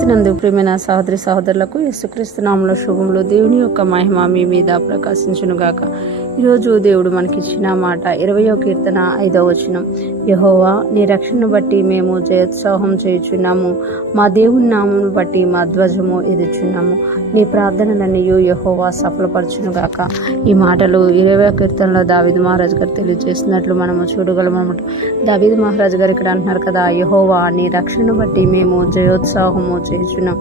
క్రీస్తునందు ప్రియమైన సహోదరి సహోదరులకు యేసుక్రీస్తు నామములో శుభములు. దేవుని యొక్క మహిమ మీ మీద ప్రకాశించునుగాక. ఈరోజు దేవుడు మనకిచ్చిన మాట 20వ కీర్తన 5వ వచనం. యెహోవా, నీ రక్షణను బట్టి మేము జయోత్సాహం చేయుచున్నాము, మా దేవుని నామమును బట్టి మా ధ్వజము ఎదుచున్నాము. నీ ప్రార్థనలన్నీ యెహోవా సఫలపరచునుగాక. ఈ మాటలు 20వ కీర్తనలో దావీదు మహారాజు గారు తెలియజేస్తున్నట్లు మనము చూడగలమన్నమాట. దావీదు మహారాజు గారు ఇక్కడ అంటున్నారు కదా, యెహోవా, నీ రక్షణను బట్టి మేము జయోత్సాహము చేయుచున్నాం.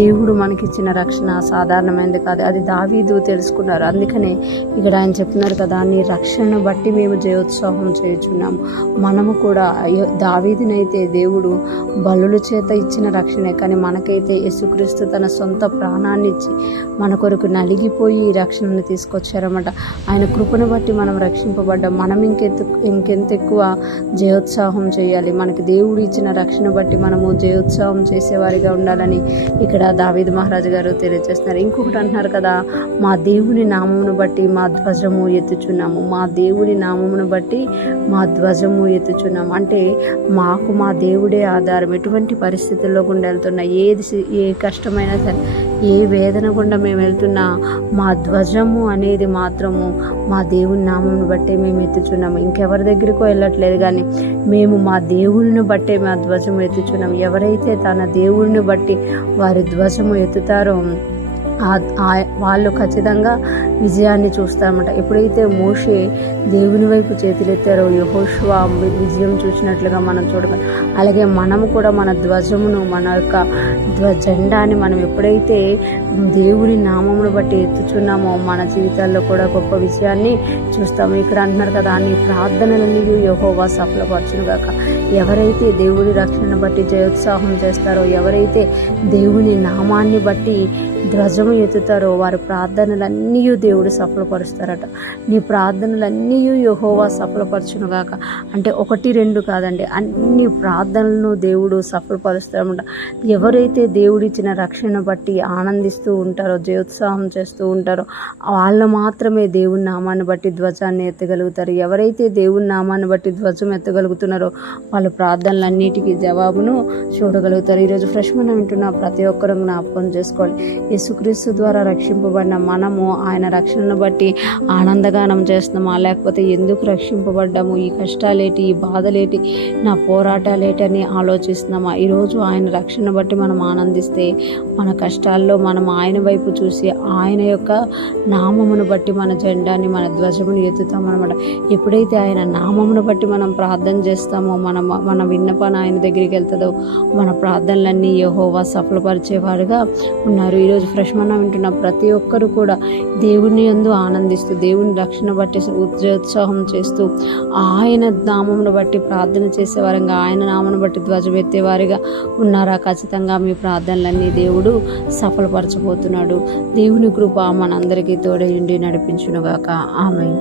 దేవుడు మనకిచ్చిన రక్షణ సాధారణమైనది కాదు, అది దావీదు తెలుసుకున్నారు. అందుకనే ఇక్కడ ఆయన చెప్తున్నారు కదా, నీ రక్షణను బట్టి మేము జయోత్సాహం చేయుచున్నాము. మనము కూడా దావీదునైతే దేవుడు బలుల చేత ఇచ్చిన రక్షణే, కానీ మనకైతే యేసుక్రీస్తు తన సొంత ప్రాణాన్ని ఇచ్చి మన కొరకు నలిగిపోయి ఈ రక్షణను తీసుకొచ్చారన్నమాట. ఆయన కృపను బట్టి మనం రక్షింపబడ్డాం. మనం ఇంకెంత ఎక్కువ జయోత్సాహం చేయాలి. మనకి దేవుడు ఇచ్చిన రక్షణ బట్టి మనము జయోత్సాహం చేసేవారిగా ఉండాలని ఇక్కడ దావీదు మహారాజు గారు తెలియజేస్తున్నారు. ఇంకొకటి అంటున్నారు కదా, మా దేవుని నామమును బట్టి మా ధ్వజము ఎత్తుచున్నాము. మా దేవుని నామమును బట్టి మా ధ్వజము ఎత్తుచున్నాము అంటే మాకు మా దేవుడే ఆధారం. ఎటువంటి పరిస్థితుల్లో గుండా వెళ్తున్నా, ఏ కష్టమైనా సరే, ఏ వేదన గుండా మేము వెళ్తున్నా, మా ధ్వజము అనేది మాత్రము మా దేవుని నామమును బట్టే మేము ఎత్తుచున్నాము. ఇంకెవరి దగ్గరికో వెళ్ళట్లేదు, కానీ మేము మా దేవుని బట్టే మా ధ్వజము ఎత్తుచున్నాము. ఎవరైతే తన దేవుడిని బట్టి వారి ధ్వజము ఎత్తుతారో వాళ్ళు ఖచ్చితంగా విజయాన్ని చూస్తారన్నమాట. ఎప్పుడైతే మోషే దేవుని వైపు చేతులెత్తారో యెహోషువ విజయం చూసినట్లుగా మనం చూడగలం. అలాగే మనము కూడా మన ధ్వజమును, మన యొక్క జెండాని మనం ఎప్పుడైతే దేవుని నామమును బట్టి ఎత్తుచున్నామో మన జీవితాల్లో కూడా గొప్ప విజయాన్ని చూస్తాము. ఇక్కడ అంటున్నారు కదా, నీ ప్రార్థనలన్నీ యెహోవా సఫలపరచునుగాక. ఎవరైతే దేవుని రక్షణను బట్టి జయోత్సాహం చేస్తారో, ఎవరైతే దేవుని నామాన్ని బట్టి ధ్వజము ఎత్తుతారో వారి ప్రార్థనలన్నీ దేవుడు సఫలపరుస్తారట. నీ ప్రార్థనలన్నీ యెహోవా సఫలపరచునుగాక అంటే 1-2 కాదండి, అన్ని ప్రార్థనలను దేవుడు సఫలపరుస్తారన్నమాట. ఎవరైతే దేవుడిచ్చిన రక్షణ బట్టి ఆనందిస్తూ ఉంటారో, జయోత్సాహం చేస్తూ ఉంటారో, వాళ్ళు మాత్రమే దేవుని నామాన్ని బట్టి ధ్వజాన్ని ఎత్తగలుగుతారు. ఎవరైతే దేవుని నామాన్ని బట్టి ధ్వజం ఎత్తగలుగుతున్నారో వాళ్ళ ప్రార్థనలన్నిటికీ జవాబును చూడగలుగుతారు. ఈరోజు ఫ్రెష్ మనం వింటున్న ప్రతి ఒక్కరూ జ్ఞాపకం చేసుకోవాలి, యేసుక్రీస్తు ద్వారా రక్షింపబడిన మనము ఆయన రక్షణను బట్టి ఆనందగానం చేస్తున్నామా, లేకపోతే ఎందుకు రక్షింపబడ్డాము, ఈ కష్టాలేటి, ఈ బాధలేటి, నా పోరాటాలేటి అని ఆలోచిస్తున్నామా? ఈరోజు ఆయన రక్షణ బట్టి మనం ఆనందిస్తే మన కష్టాల్లో మనం ఆయన వైపు చూసి ఆయన యొక్క నామమును బట్టి మన జెండాని, మన ధ్వజమును ఎత్తుతామన్నమాట. ఎప్పుడైతే ఆయన నామమును బట్టి మనం ప్రార్థన చేస్తామో, మన విన్నపన ఆయన దగ్గరికి వెళ్తుందో, మన ప్రార్థనలన్నీ యెహోవా సఫలపరిచేవారుగా ఉన్నారు. ఈరోజు ఫ్రెష్ మనం వింటున్న ప్రతి ఒక్కరు కూడా దేవుని యందు ఆనందిస్తూ, దేవుని రక్షణ బట్టి ఉత్సాహం చేస్తూ, ఆయన నామమును బట్టి ప్రార్థన చేసేవారంగా, ఆయన నామమును బట్టి ధ్వజం ఎత్తేవారిగా ఉన్నారా? ఖచ్చితంగా మీ ప్రార్థనలన్నీ దేవుడు సఫలపరచబోతున్నాడు. దేవుని కృప మనందరికీ తోడయుండి నడిపించునుగాక. ఆమేన్.